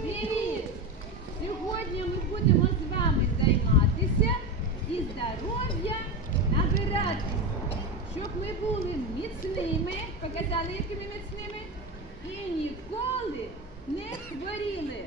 Привіт! Сьогодні ми будемо з вами займатися і здоров'я набиратися, щоб ми були міцними, показали, якими міцними, і ніколи не хворіли.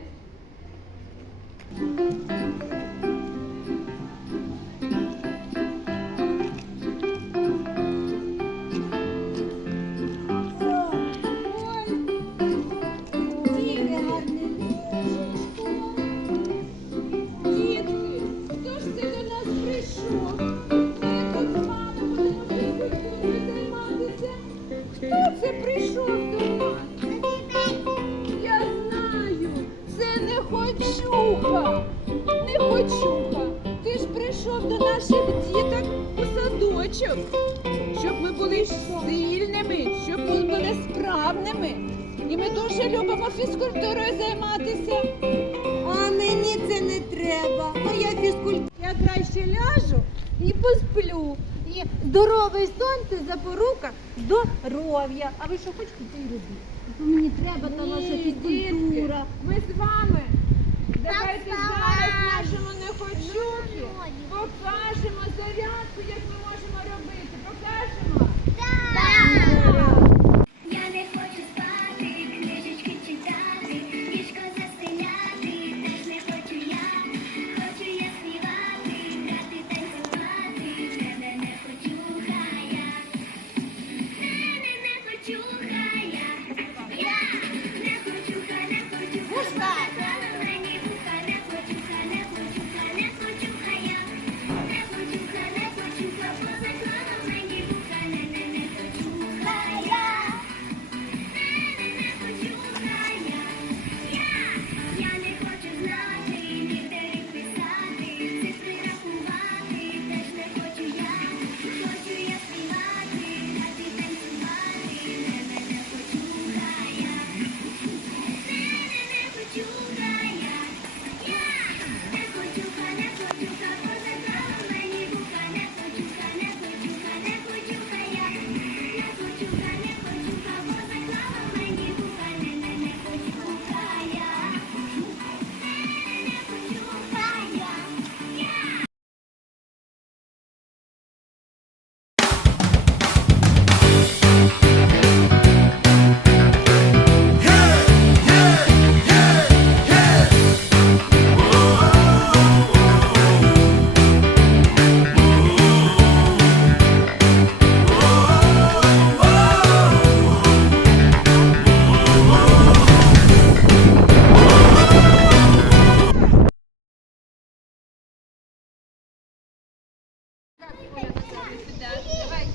Хочуха. Не хочуха. Ти ж прийшов до наших діток у садочок, щоб ми були сильними, щоб ми були справними. І ми дуже любимо фізкультурою займатися. А мені це не треба. Моя фізкультура. Я краще ляжу і посплю. І здоровий сон це запорука здоров'я. А ви що хочете, це й робіть. Мені треба та ваша фізкультура. Ми з вами. Давайте зараз нашому Давай,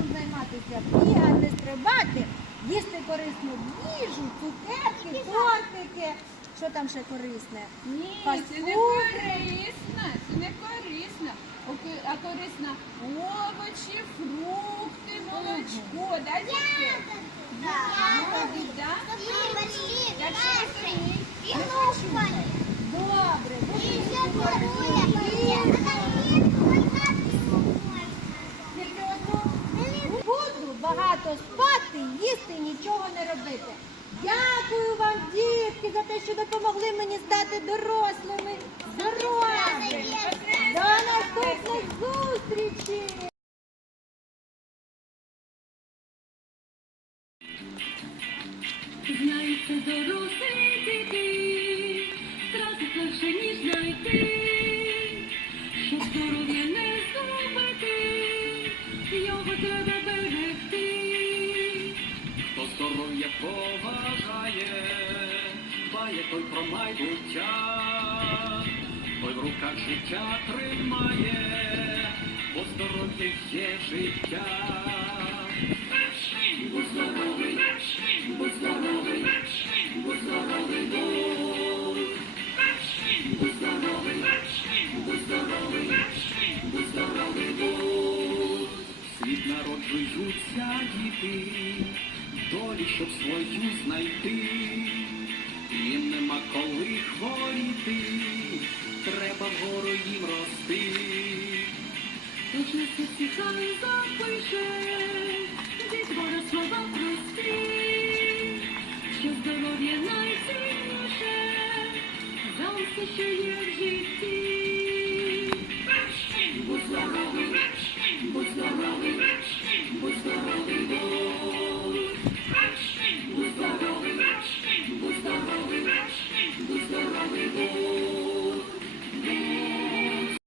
спортом займатися, бігати, стрибати, їсти корисну їжу, цукерки, тортики. Що там ще корисне? Ні, це не корисно, це не корисно. А корисно овочі, фрукти, молочко, да, дітки? Да? Ви самі не почули. Добре, буду їсти корисну їжу. Тільки одну буду багато спати, їсти і нічого не робити. Дякую вам, дітки, за те, що допомогли мені стати дорослими, здоровими. До наступних зустрічей! Знайте, дорослі діти, втратити легше, ніж знайти, щоб здоров'я не згубити, його треба берегти. Здоров'я поважає, дбає той про майбуття, той в руках життя тримає, бо здоров'я є життя. Будь здоровий, будь здоровий, будь здоровий, будь. Будь здоровий, будь здоровий, будь здоровий, будь. Світ народжуються діти, долі, щоб свою знайти. Їм нема коли хворіти, треба вгору їм рости. Тож не серці хай запише, дітвора слова